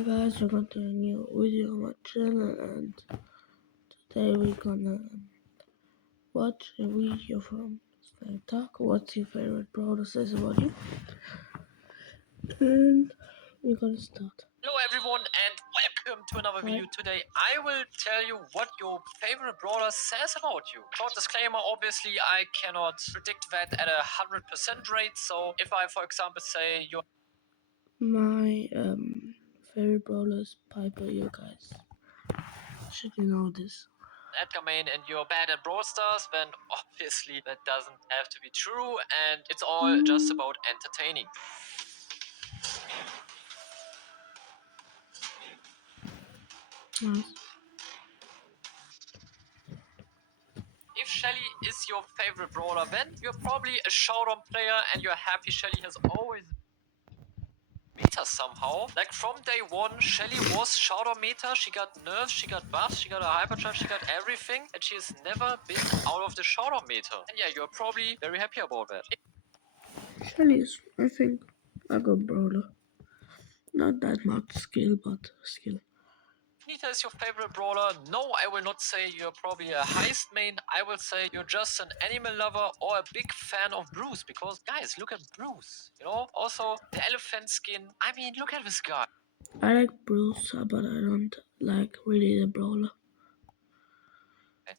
Hi guys, welcome to a new video on my channel, and today we're gonna watch a video from Talk. What's your favorite brawler says about you? And we're gonna start. Hello everyone and welcome to another video. Today I will tell you what your favorite brawler says about you. Short disclaimer, obviously I cannot predict that at 100% rate, so if I for example say your My favorite brawler is Piper, you guys should you know this. Edgar main and you're bad at Brawl Stars, then obviously that doesn't have to be true and it's all just about entertaining. Nice. If Shelly is your favorite brawler, then you're probably a showdown player and you're happy Shelly has always meta somehow. Like from day one, Shelly was showdown meta. She got nerfs, she got buffs, she got a hypercharge, she got everything, and she has never been out of the showdown meta. And yeah, you're probably very happy about that. Shelly is, I think, a good brawler. Not that much skill, but skill. Nita is your favorite brawler. No, I will not say you're probably a heist main. I will say you're just an animal lover or a big fan of Bruce. Because guys, look at Bruce. You know, also the elephant skin. I mean, look at this guy. I like Bruce, but I don't like really the brawler.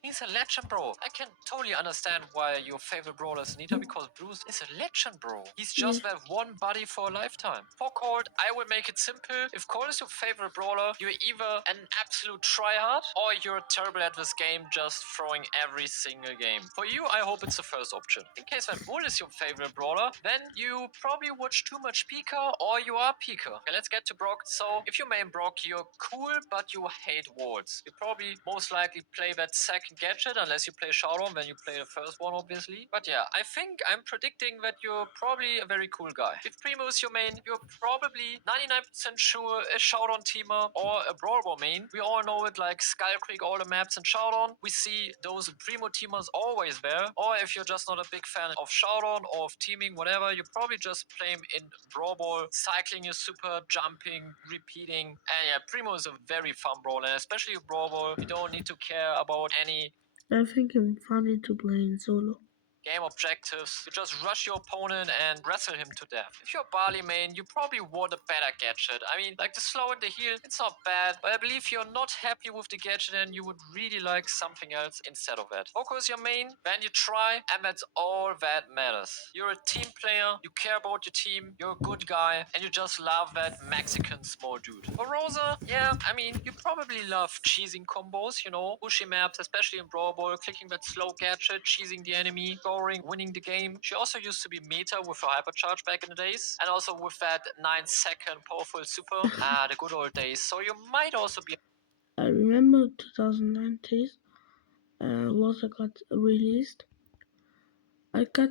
He's a legend, bro. I can totally understand why your favorite brawler is Nita, because Bruce is a legend, bro. He's just that one buddy for a lifetime. For Colt, I will make it simple. If Colt is your favorite brawler, you're either an absolute tryhard or you're terrible at this game, just throwing every single game. For you, I hope it's the first option. In case that Bull is your favorite brawler, then you probably watch too much Pika or you are Pika. Okay, let's get to Brock. So if you main Brock, you're cool, but you hate wards. You probably most likely play that second gadget unless you play Showdown, then you play the first one obviously. But yeah, I think I'm predicting that you're probably a very cool guy. If Primo is your main, you're probably 99% sure a Showdown teamer or a Brawler main. We all know it, like Skull Creek, all the maps in Showdown. We see those Primo teamers always there. Or if you're just not a big fan of Showdown or of teaming, whatever, you probably just play him in Brawl Ball, cycling your super, jumping, repeating. And yeah, Primo is a very fun brawler, and especially with Brawl Ball, you don't need to care about any I think I'm funny to play in solo. game objectives. You just rush your opponent and wrestle him to death. If you're Barley main, you probably want a better gadget. I mean, like the slow and the heal, it's not bad, but I believe you're not happy with the gadget and you would really like something else instead of that. Focus your main, then you try, and that's all that matters. You're a team player, you care about your team, you're a good guy, and you just love that Mexican small dude. For Rosa, yeah, I mean, you probably love cheesing combos, you know, pushy maps, especially in Brawl Ball, clicking that slow gadget, cheesing the enemy, scoring, winning the game. She also used to be meta with her hypercharge back in the days, and also with that 9-second powerful super, the good old days. So you might also be. I remember 2019 was got released. I got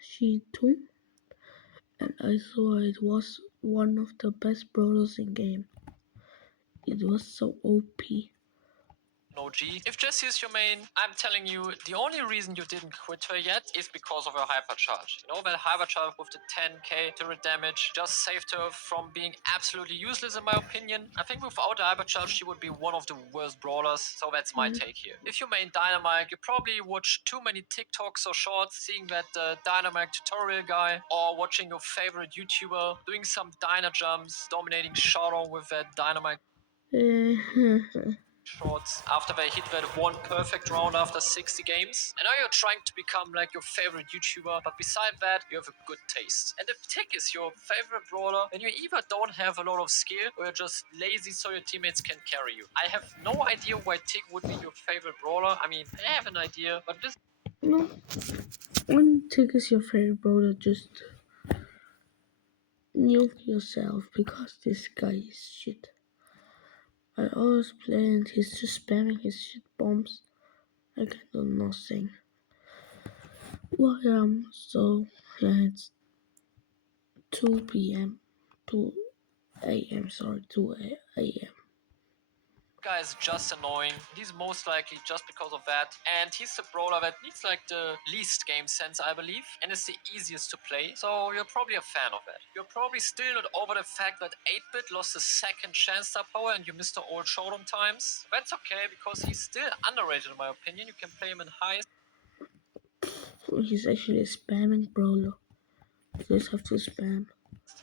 She 2 and I saw it was one of the best brawlers in game. It was so OP. OG. If Jessie is your main, I'm telling you, the only reason you didn't quit her yet is because of her hypercharge. You know, that hypercharge with the 10k turret damage just saved her from being absolutely useless in my opinion. I think without the hypercharge, she would be one of the worst brawlers, so that's my take here. If you main Dynamite, you probably watch too many TikToks or shorts, seeing that Dynamite tutorial guy, or watching your favorite YouTuber doing some Dyna jumps, dominating Showdown with that Dynamite shorts after they hit that one perfect round after 60 games. I know you're trying to become like your favorite YouTuber, but beside that, you have a good taste. And if Tick is your favorite brawler, then you either don't have a lot of skill or you're just lazy so your teammates can carry you. I have no idea why Tick would be your favorite brawler. I mean, I have an idea, but this. No, when Tick is your favorite brawler, just nuke yourself because this guy is shit. I always play and he's just spamming his shit bombs. I can do nothing. Well, so yeah, it's 2 p.m. 2 a.m. Sorry, 2 a.m. Guy is just annoying. He's most likely just because of that. And he's the brawler that needs like the least game sense, I believe, and is the easiest to play. So you're probably a fan of that. You're probably still not over the fact that 8-bit lost his second chance star power and you missed the old showdown times. That's okay because he's still underrated in my opinion. You can play him in high. He's actually a spamming brawler. You just have to spam.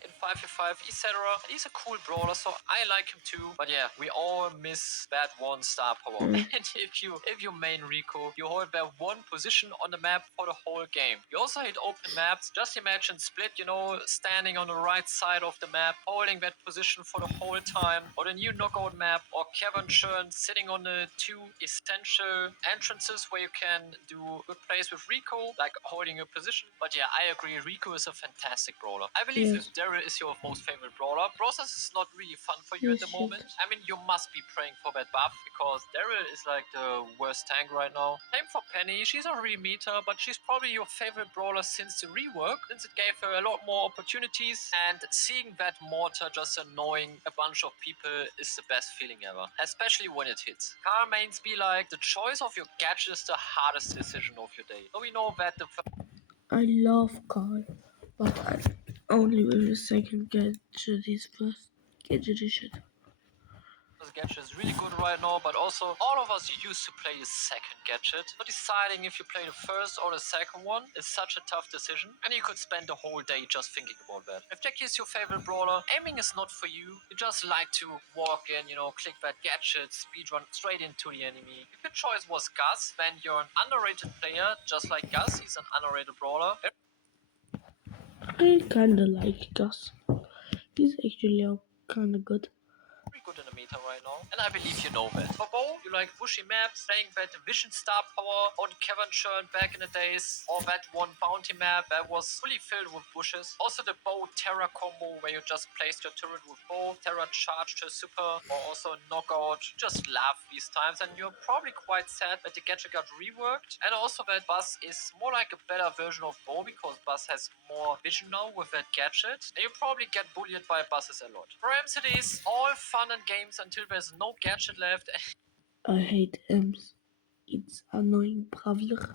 In 5v5, etc. He's a cool brawler, so I like him too. But yeah, we all miss that one star power. And if you main Rico, you hold that one position on the map for the whole game. You also hit open maps. Just imagine Split, standing on the right side of the map, holding that position for the whole time. Or the new knockout map, or Kevin Churn sitting on the two essential entrances where you can do good plays with Rico, like holding your position. But yeah, I agree, Rico is a fantastic brawler. I believe Yes. if Daryl is your most favorite brawler, Brawlstars is not really fun for you Yes, at the shit. moment. I mean, you must be praying for that buff because Daryl is like the worst tank right now. Same for Penny, she's not really meta, but she's probably your favorite brawler since the rework, since it gave her a lot more opportunities, and seeing that mortar just annoying a bunch of people is the best feeling ever, especially when it hits. Car mains be like, the choice of your gadget is the hardest decision of your day. So we know that the I love Carl, but I only with the second gadget is first gadget shit. this gadget is really good right now, but also all of us used to play a second gadget. So deciding if you play the first or the second one is such a tough decision, and you could spend the whole day just thinking about that. If Jackie is your favorite brawler, aiming is not for you. You just like to walk in, click that gadget, speedrun straight into the enemy. If your choice was Gus, then you're an underrated player, just like Gus. He's an underrated brawler. I kinda like Gus. He's actually kinda good. Very good in the meta right now, and I believe you know that. For Bo, you like bushy maps, playing that Vision Star Power on Kevin Churn back in the days, or that one bounty map that was fully filled with bushes. Also the Bo Terra combo where you just placed your turret with Bo, Terra charged her super, or also knockout. Just laugh these times, and you're probably quite sad that the gadget got reworked, and also that Buzz is more like a better version of Bo because Buzz has more vision now with that gadget, and you probably get bullied by buzzes a lot. For Ems, it is all fun and games until there's no gadget left. I hate Ems. It's annoying brawler.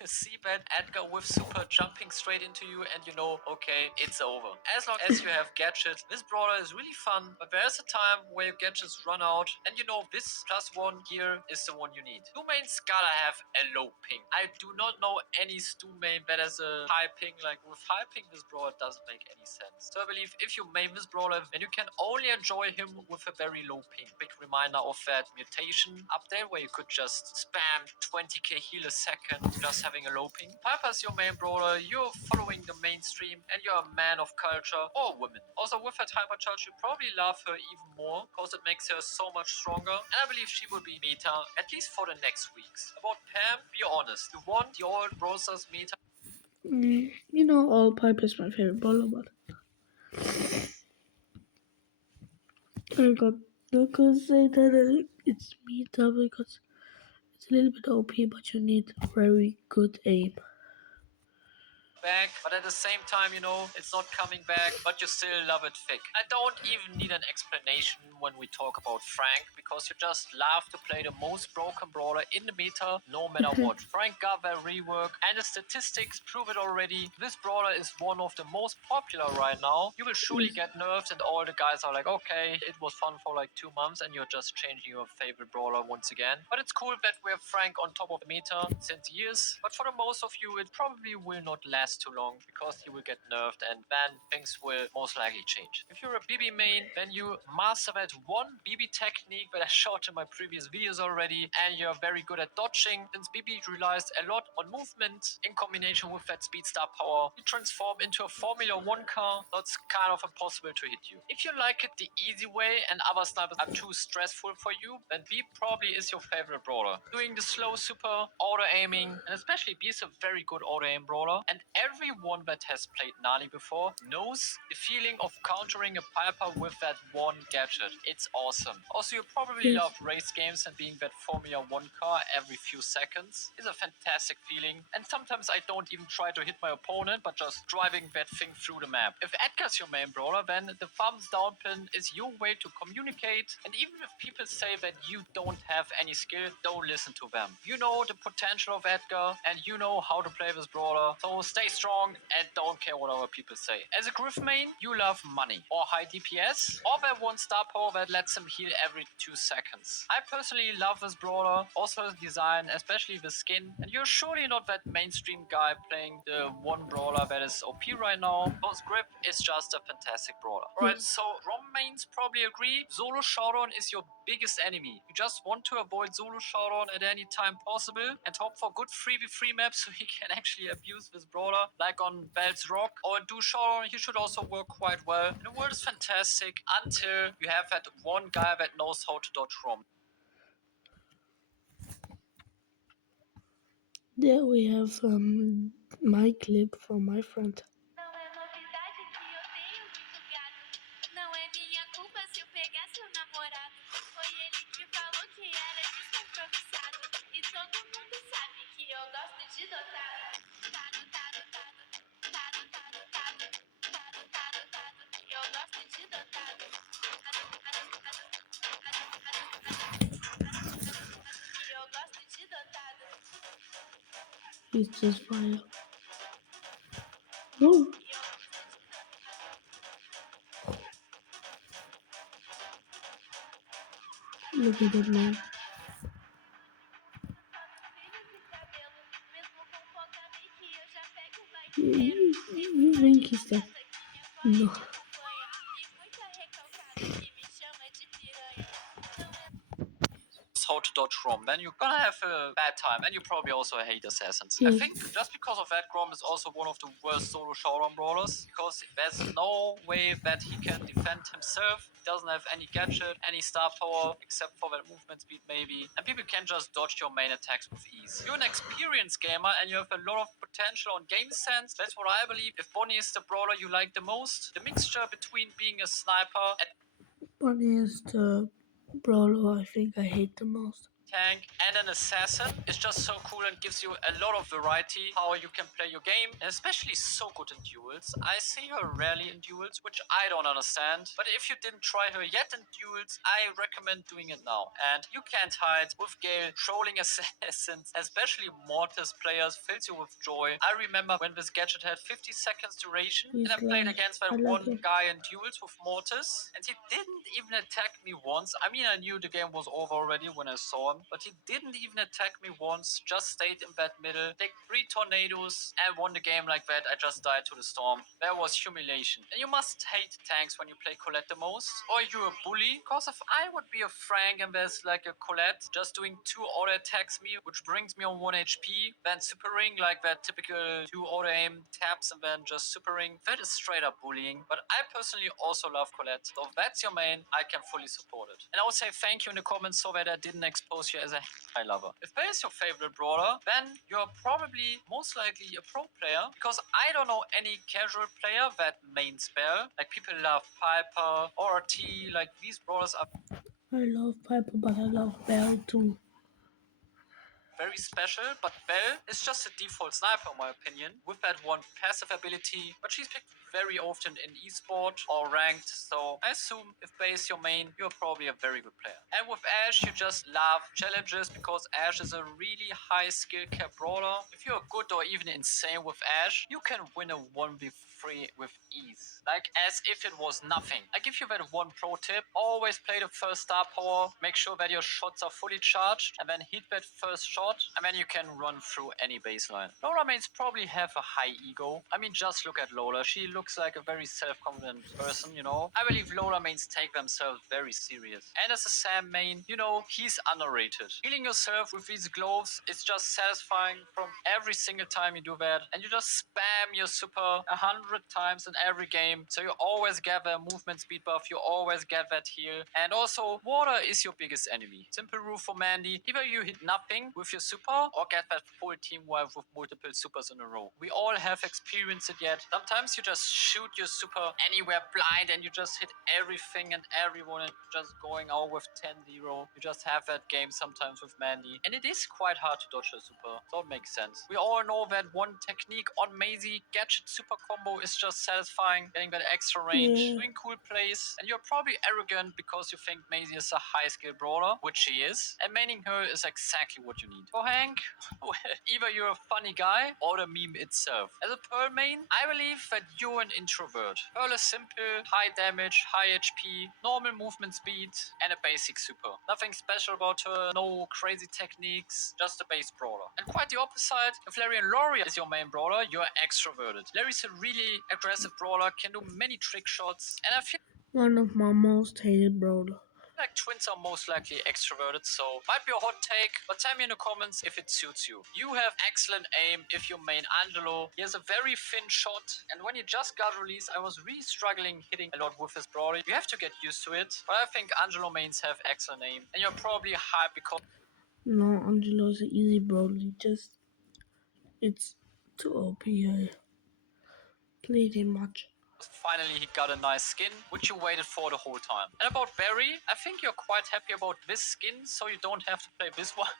You see that Edgar with super jumping straight into you, and you know, okay, it's over. As long as you have gadgets, this brawler is really fun, but there's a time where your gadgets run out, and you know this +1 gear is the one you need. Stu mains gotta have a low ping. I do not know any Stu main that has a high ping. Like with high ping, this brawler doesn't make any sense. So I believe if you main this brawler, then you can only enjoy him with a very low ping. Big reminder of that mutation update where you could just spam 20k heal a second just having a low ping. Piper's your main brawler, you're following the mainstream, and you're a man of culture or woman. Also with that hypercharge, you probably love her even more because it makes her so much stronger, and I believe she will be meta at least for the next weeks. About Pam, be honest, you want the old Brawlstars meta. All Pipe is my favorite brawler, but I got not gonna say that it's meta because it's a little bit OP, but you need very good aim. Back, but at the same time, it's not coming back, but you still love it thick. I don't even need an explanation when we talk about Frank, because you just love to play the most broken brawler in the meta, no matter what. Frank got their rework, and the statistics prove it already. This brawler is one of the most popular right now. You will surely get nerfed, and all the guys are like, okay, it was fun for like 2 months, and you're just changing your favorite brawler once again. But it's cool that we have Frank on top of the meta since years, but for the most of you, it probably will not last too long because you will get nerfed and then things will most likely change. If you're a BB main, then you master that one BB technique that I showed in my previous videos already, and you're very good at dodging. Since BB relies a lot on movement in combination with that speed star power, you transform into a Formula 1 car, so it's kind of impossible to hit you. If you like it the easy way and other snipers are too stressful for you, then B probably is your favorite brawler. Doing the slow super, auto aiming, and especially B is a very good auto aim brawler, and everyone that has played Nani before knows the feeling of countering a Piper with that one gadget. It's awesome. Also, you probably Yes. love race games, and being that Formula 1 car every few seconds is a fantastic feeling. And sometimes I don't even try to hit my opponent, but just driving that thing through the map. If Edgar's your main brawler, then the thumbs down pin is your way to communicate. And even if people say that you don't have any skill, don't listen to them. You know the potential of Edgar, and you know how to play this brawler. So stay strong and don't care what other people say. As a Griff main, you love money or high DPS or that one star power that lets him heal every 2 seconds. I personally love this brawler, also his design, especially the skin. And you're surely not that mainstream guy playing the one brawler that is OP right now. Because Grip is just a fantastic brawler. Alright, so ROM mains probably agree. Solo Showdown is your biggest enemy. You just want to avoid Solo Showdown at any time possible and hope for good 3v3 maps so he can actually abuse this brawler, like on Bel's Rock. Or in Do Showdown, he should also work quite well. And the world is fantastic until you have that one guy that knows how to dodge ROM. There we have my clip from my friend. Não é novidade que eu tenho muito gado. Não é minha culpa se eu pegar seu namorado. Foi ele que falou que era descompromissado. E todo mundo sabe que eu gosto de dotado. Tado, tado, tado. Tado, tado, tado. Tado, tado, tado. Eu gosto de dotado. Tado, tado, tado. Tado, tado, tado. E eu gosto de dotado. He's just fire. Whoa. Look at that man. You think he's that? No. How to dodge Grom, then you're gonna have a bad time, and you probably also hate assassins. I Yes. think just because of that, Grom is also one of the worst solo showdown brawlers, because there's no way that he can defend himself. He doesn't have any gadget, any star power, except for that movement speed maybe, and people can just dodge your main attacks with ease. You're an experienced gamer, and you have a lot of potential on game sense. That's what I believe. If Bonnie is the brawler you like the most, the mixture between being a sniper and Funniest brawler I think I hate the most. tank and an assassin is just so cool and gives you a lot of variety how you can play your game, and especially so good in duels. I see her rarely in duels, which I don't understand, but if you didn't try her yet in duels, I recommend doing it now. And you can't hide with Gale trolling assassins, especially Mortis players, fills you with joy. I remember when this gadget had 50 seconds duration, and I played against that one guy in duels with Mortis, and he didn't even attack me once. I mean, I knew the game was over already when I saw him, but he didn't even attack me once, just stayed in that middle, take 3 tornadoes, and won the game like that. I just died to the storm. That was humiliation. And you must hate tanks when you play Colette the most, or you're a bully, because if I would be a Frank and there's like a Colette just doing 2 auto attacks me, which brings me on 1 HP, then super ring like that typical 2 auto aim taps and then just super ring, that is straight up bullying. But I personally also love Colette, so if that's your main, I can fully support it. And I would say thank you in the comments so that I didn't expose you as a high lover. If that is your favorite brawler, then you're probably most likely a pro player, because I don't know any casual player that main spell. Like people love Piper or T, like these brawlers are I love Piper, but I love Bell too. very special, but Belle is just a default sniper in my opinion, with that one passive ability, but she's picked very often in esport or ranked, so I assume if Belle is your main, you're probably a very good player. And with Ashe, you just love challenges, because Ashe is a really high skill cap brawler. If you're good or even insane with Ashe, you can win a 1v3 with ease, like as if it was nothing. I give you that one pro tip: always play the first star power, make sure that your shots are fully charged, and then hit that first shot, and then you can run through any baseline. Lola mains probably have a high ego. I mean, just look at Lola. She looks like a very self-confident person, you know. I believe Lola mains take themselves very serious. And as a Sam main, you know, he's underrated. Healing yourself with these gloves is just satisfying from every single time you do that. And you just spam your super 100 100 times in every game, so you always get that movement speed buff, you always get that heal. And also, water is your biggest enemy. Simple rule for Mandy, either you hit nothing with your super or get that full team wipe with multiple supers in a row. We all have experienced it yet. Sometimes you just shoot your super anywhere blind and you just hit everything and everyone and just going out with 10-0. You just have that game sometimes with Mandy. And it is quite hard to dodge a super, so it makes sense. We all know that one technique on Maisie gadget super combo is just satisfying, getting that extra range, Yeah. doing cool plays, and you're probably arrogant because you think Maisie is a high skill brawler, which she is, and maining her is exactly what you need. For Hank, well, either you're a funny guy or the meme itself. As a Pearl main, I believe that you're an introvert. Pearl is simple, high damage, high HP, normal movement speed, and a basic super. Nothing special about her, no crazy techniques, just a base brawler. And quite the opposite, if Larry and Laurie is your main brawler, you're extroverted. Larry's a really aggressive brawler, can do many trick shots, and I feel One of my most hated brawler. like twins are most likely extroverted, so might be a hot take, but tell me in the comments if it suits you. You have excellent aim if you main Angelo. He has a very thin shot, and when he just got released, I was really struggling hitting a lot with his brawler. You have to get used to it, but I think Angelo mains have excellent aim, and you're probably hyped because No, Angelo's an easy brawler. It's too OP. I played him much. finally he got a nice skin, which you waited for the whole time. And about Barry, I think you're quite happy about this skin, so you don't have to play this one.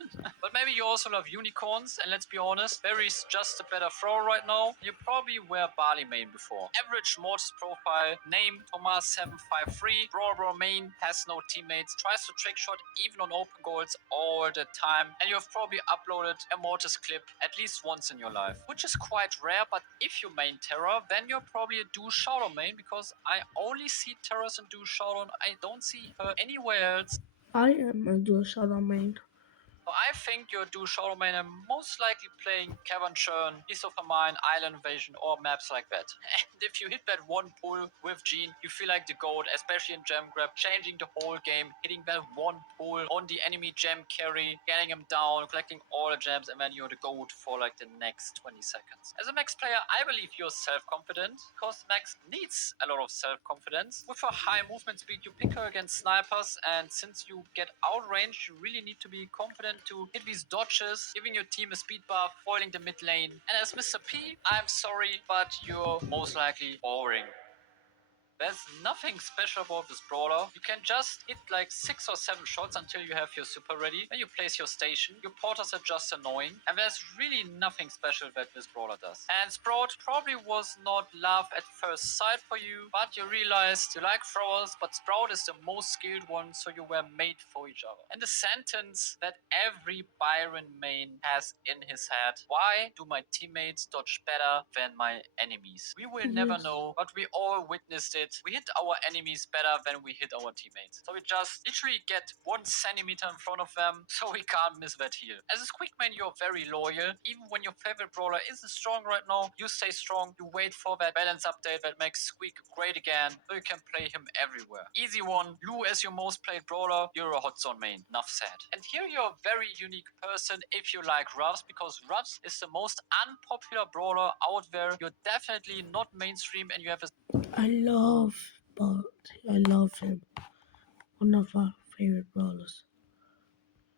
But maybe you also love unicorns, and let's be honest, Barry's just a better thrower right now. You probably were Barley main before. Average Mortis profile, name Thomas753, Brawler main, has no teammates, tries to trick shot even on open goals all the time, and you have probably uploaded a Mortis clip at least once in your life, which is quite rare, but if you main Terra, then you're probably a Do Showdown main, because I only see Terras in Do Showdown, I don't see her anywhere else. I am a dual shadow main. So I think you're Do Showdown main and most likely playing Cavern Churn, East of a Mine, Island Invasion, or maps like that. And if you hit that one pull with Gene, you feel like the GOAT, especially in Gem Grab, changing the whole game, hitting that one pull on the enemy gem carry, getting him down, collecting all the gems, and then you're the GOAT for like the next 20 seconds. As a Max player, I believe you're self-confident, because Max needs a lot of self-confidence. With her high movement speed, you pick her against snipers, and since you get outranged, you really need to be confident to hit these dodges, giving your team a speed buff, foiling the mid lane. And as Mr. P, I'm sorry, but you're most likely boring. There's nothing special about this brawler. You can just hit like 6 or 7 shots until you have your super ready. Then you place your station. Your porters are just annoying. And there's really nothing special that this brawler does. And Sprout probably was not love at first sight for you, but you realized you like throwers, but Sprout is the most skilled one, so you were made for each other. And the sentence that every Byron main has in his head: why do my teammates dodge better than my enemies? We will never Yes. know, but we all witnessed it. We hit our enemies better than we hit our teammates. So we just literally get 1 centimeter in front of them, so we can't miss that heal. As a Squeak main, you're very loyal. Even when your favorite brawler isn't strong right now, you stay strong. You wait for that balance update that makes Squeak great again, so you can play him everywhere. Easy one. Lou as your most played brawler, you're a hot zone main. Enough said. And here you're a very unique person if you like Ruffs, because Ruffs is the most unpopular brawler out there. You're definitely not mainstream, and you have a I love him. One of our favorite brawlers.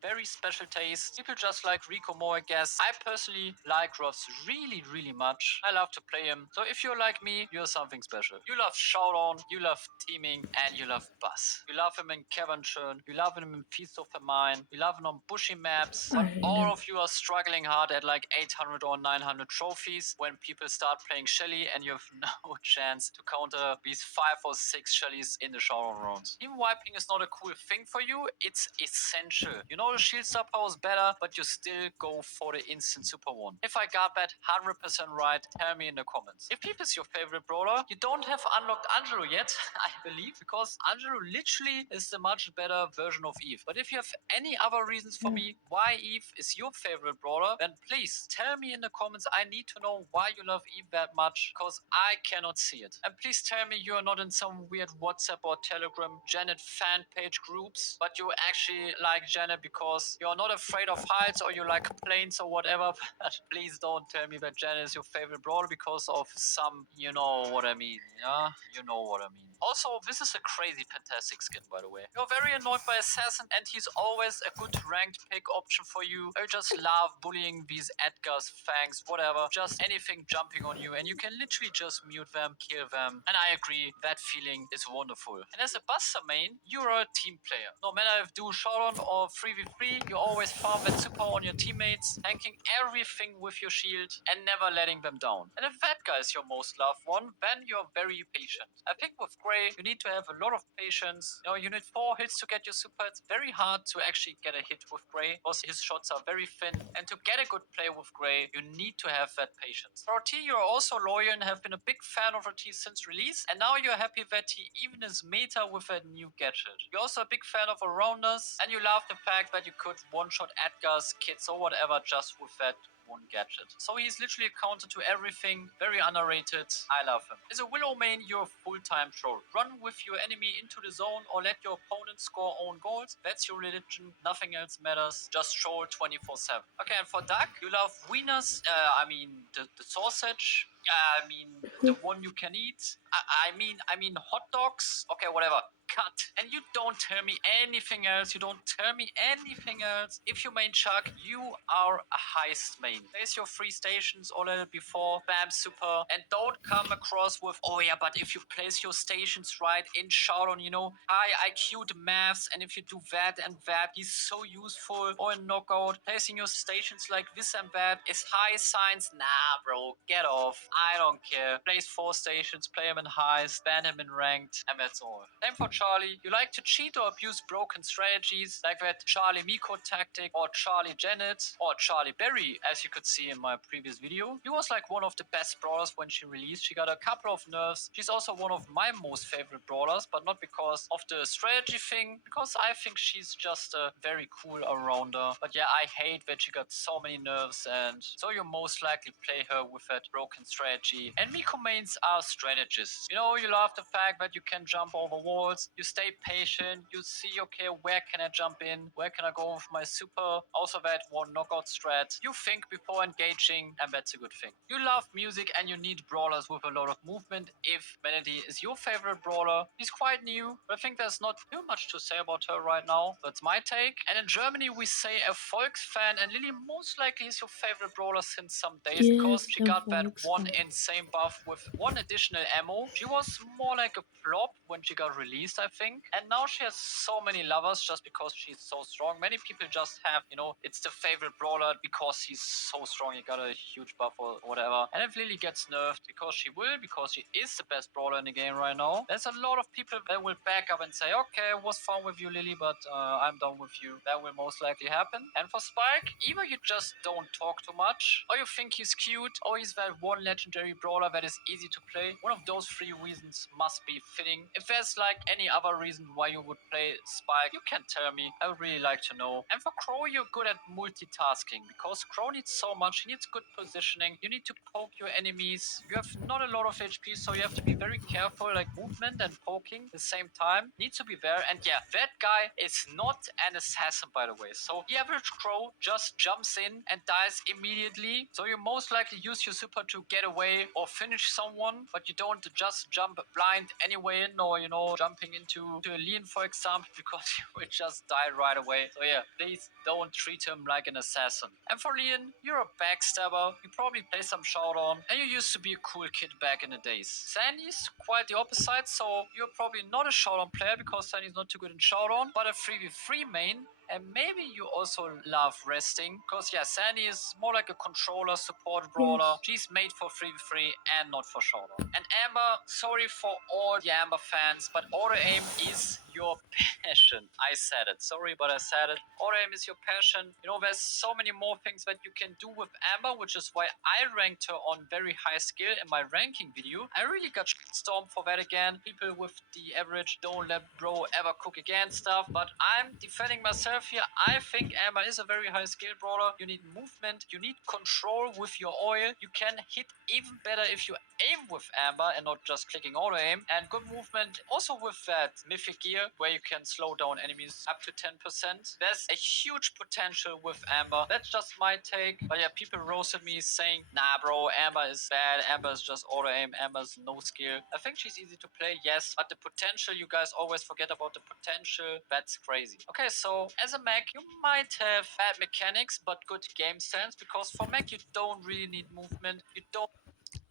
very special taste. People just like Rico more, I guess. I personally like Ruffs really, really much. I love to play him. So if you're like me, you're something special. You love Showdown, you love teaming, and you love Buzz. You love him in Cavern Churn, you love him in Feast of the Mind, you love him on bushy maps, I but hate all him. of you are struggling hard at like 800 or 900 trophies when people start playing Shelly and you have no chance to counter these 5 or 6 Shellys in the Showdown rounds. Team wiping is not a cool thing for you, it's essential. You know the shield star power is better, but you still go for the instant super one. If I got that 100% right, tell me in the comments. If Peep is your favorite brawler, you don't have unlocked Angelo yet, I believe, because Angelo literally is the much better version of Eve. But if you have any other reasons for me why Eve is your favorite brawler, then please tell me in the comments. I need to know why you love Eve that much, because I cannot see it. And please tell me you are not in some weird WhatsApp or Telegram Janet fan page groups, but you actually like Janet because because you're not afraid of heights or you like planes or whatever. But please don't tell me that Jen is your favorite brawler because of some, you know what I mean, yeah? You know what I mean. Also, this is a crazy fantastic skin, by the way. You're very annoyed by Assassin, and he's always a good ranked pick option for you. I just love bullying these Edgars, Fangs, whatever, just anything jumping on you, and you can literally just mute them, kill them. And I agree, that feeling is wonderful. And as a Buster main, you're a team player. No matter if do showdown or 3v3, you always farm that super on your teammates, tanking everything with your shield and never letting them down. And if that guy is your most loved one, then you're very patient. I think with Gray, you need to have a lot of patience. You know, you need 4 hits to get your super. It's very hard to actually get a hit with Gray because his shots are very thin. And to get a good play with Gray, you need to have that patience. For RT, you're also loyal and have been a big fan of RT since release. And now you're happy that he even is meta with a new gadget. You're also a big fan of Arounders, and you love the fact that you could one-shot Edgar's, Kids, or whatever just with that one gadget. So he's literally a counter to everything, very underrated. I love him. As a Willow main, you're a full-time troll. Run with your enemy into the zone or let your opponent score own goals. That's your religion. Nothing else matters. Just troll 24/7. Okay, and for Duck, you love wieners. I mean the sausage. I mean the one you can eat. I mean hot dogs. Okay, whatever. Cut. And you don't tell me anything else. You don't tell me anything else. If you main Chuck, you are a heist main. Place your 3 stations already before. Bam, super. And don't come across with, oh yeah, but if you place your stations right in Showdown, you know, high IQ maths, and if you do that and that, he's so useful. Or in Knockout, placing your stations like this and that is high science. Nah, bro, get off. I don't care. Place 4 stations, play him in heist, ban him in ranked, and that's all. Same for Charlie. You like to cheat or abuse broken strategies like that Charlie Miko tactic or Charlie Janet or Charlie Berry, as you could see in my previous video. She was like one of the best brawlers when she released. She got a couple of nerfs. She's also one of my most favorite brawlers, but not because of the strategy thing, because I think she's just a very cool all-rounder. But yeah, I hate that she got so many nerfs, and so you most likely play her with that broken strategy. And Miko mains are strategists. You know, you love the fact that you can jump over walls, you stay patient, you see, okay, where can I jump in? Where can I go with my super? Also that one knockout strat. You think before engaging, and that's a good thing. You love music and you need brawlers with a lot of movement. If Melody is your favorite brawler, he's quite new, but I think there's not too much to say about her right now. That's my take. And in Germany, we say a Volksfan, and Lily most likely is your favorite brawler since some days because Yes, she a got that one Volksfan. insane buff with 1 additional ammo. She was more like a flop when she got released, I think. And now she has so many lovers just because she's so strong. Many people just have, you know, it's the favorite brawler because he's so strong. He got a huge buff or whatever. And if Lily gets nerfed, because she will, because she is the best brawler in the game right now, there's a lot of people that will back up and say, okay, it was fun with you, Lily, but I'm done with you. That will most likely happen. And for Spike, either you just don't talk too much, or you think he's cute, or he's that one legendary brawler that is easy to play. One of those 3 reasons must be fitting. If there's like any other reason why you would play Spike, you can tell me. I would really like to know. And for Crow, you're good at multitasking because Crow needs so much. He needs good positioning. You need to poke your enemies. You have not a lot of HP, so you have to be very careful, like movement and poking at the same time needs to be there. And yeah, that guy is not an assassin, by the way. So the average Crow just jumps in and dies immediately. So you most likely use your super to get away or finish someone, but you don't just jump blind anyway in, or, you know, jumping into a Leon, for example, because you will just die right away. So yeah, please don't treat him like an assassin. And for Leon, you're a backstabber. You probably play some Showdown, and you used to be a cool kid back in the days. Sandy's quite the opposite, so you're probably not a Showdown player because Sandy's not too good in Showdown, but a 3v3 main. And maybe you also love resting, because yeah, Sandy is more like a controller, support brawler. Yes. She's made for 3v3 and not for Showdown. And Amber, sorry for all the Amber fans, but auto aim is your passion. I said it. Sorry, but I said it. Auto aim is your passion. You know, there's so many more things that you can do with Amber, which is why I ranked her on very high skill in my ranking video. I really got stormed for that again. People with the average don't let bro ever cook again stuff, but I'm defending myself here. I think Amber is a very high skill brawler. You need movement, you need control with your oil. You can hit even better if you aim with Amber and not just clicking auto aim. And good movement also with that mythic gear. skill where you can slow down enemies up to 10%. There's a huge potential with Amber. That's just my take. But yeah, people roasted me saying, nah, bro, Amber is bad. Amber is just auto aim. Amber's no skill. I think she's easy to play, yes, but the potential, you guys always forget about the potential. That's crazy. Okay, so as a mech, you might have bad mechanics, but good game sense, because for mech, you don't really need movement. You don't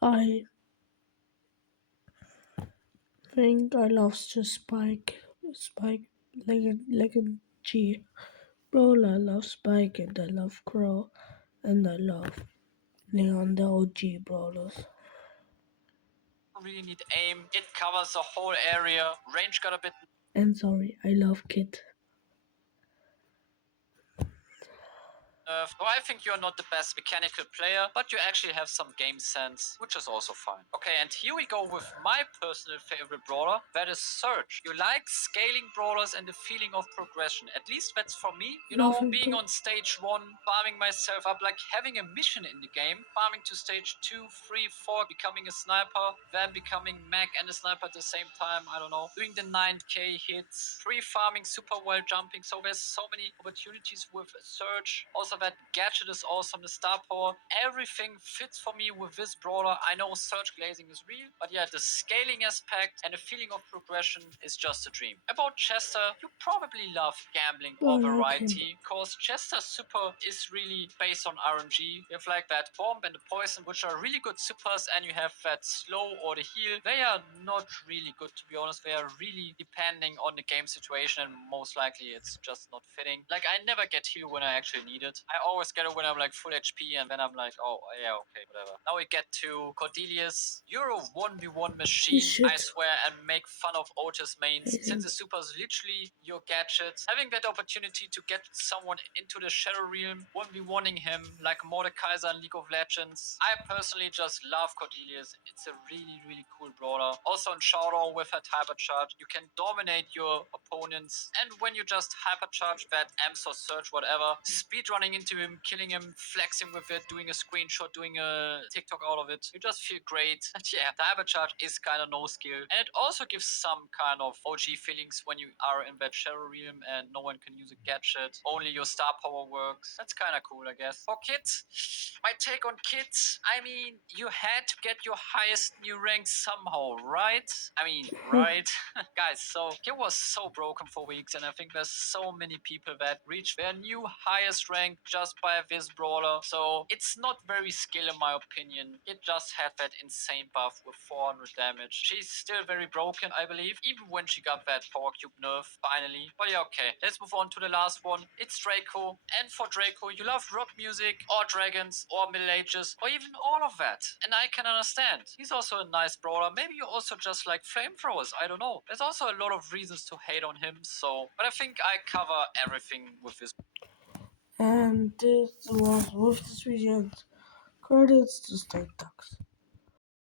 I think I love just Spike, like a G. Brawler, I love Spike, and I love Crow, and I love Leon, the OG Brawlers. really need aim. It covers the whole area. Range got a bit And sorry, I love Kit. nerfed. So I think you're not the best mechanical player, but you actually have some game sense, which is also fine. Okay, and here we go with my personal favorite brawler, that is Surge. You like scaling brawlers and the feeling of progression. At least that's for me. You Love know, him being too. on stage 1, farming myself up, like having a mission in the game, farming to stage 2, 3, 4, becoming a sniper, then becoming mech and a sniper at the same time, I don't know, doing the 9k hits, free farming super well jumping, so there's so many opportunities with Surge. Also that gadget is awesome, the star power, everything fits for me with this brawler. I know Surge glazing is real, but yeah, the scaling aspect and the feeling of progression is just a dream. About Chester, you probably love gambling But or I like him. variety, cause Chester super is really based on RNG. You have like that bomb and the poison, which are really good supers, and you have that slow or the heal. They are not really good, to be honest. They are really depending on the game situation, and most likely it's just not fitting. Like, I never get heal when I actually need it. I always get it when I'm like full HP, and then I'm like, oh yeah, okay, whatever. Now we get to Cordelius. You're a 1v1 He's machine, I shit. swear, and make fun of Otis mains, Hate since him. the super is literally your gadget. Having that opportunity to get someone into the Shadow Realm, 1v1ing him like Mordekaiser in League of Legends. I personally just love Cordelius. It's a really, really cool brawler. Also in Showdown with that hypercharge, you can dominate your opponents. And when you just hypercharge that Amps or Surge, whatever, speed running into him, killing him, flexing with it, doing a screenshot, doing a TikTok out of it, you just feel great. And yeah, the hypercharge is kind of no skill. And it also gives some kind of OG feelings when you are in that Shadow Realm and no one can use a gadget. Only your star power works. That's kind of cool, I guess. For Kit, my take on Kit, I mean, you had to get your highest new rank somehow, right? I mean, right? Guys, so Kit was so broken for weeks, and I think there's so many people that reach their new highest rank just by this brawler. So it's not very skill in my opinion. It just had that insane buff with 400 damage. She's still very broken, I believe, even when she got that power cube nerf finally. But yeah, okay. Let's move on to the last one. It's Draco. And for Draco, you love rock music or dragons or Middle Ages or even all of that. And I can understand. He's also a nice brawler. Maybe you also just like flamethrowers. I don't know. There's also a lot of reasons to hate on him. So, but I think I cover everything with this. And this was with this weekend. Credits to State Tax.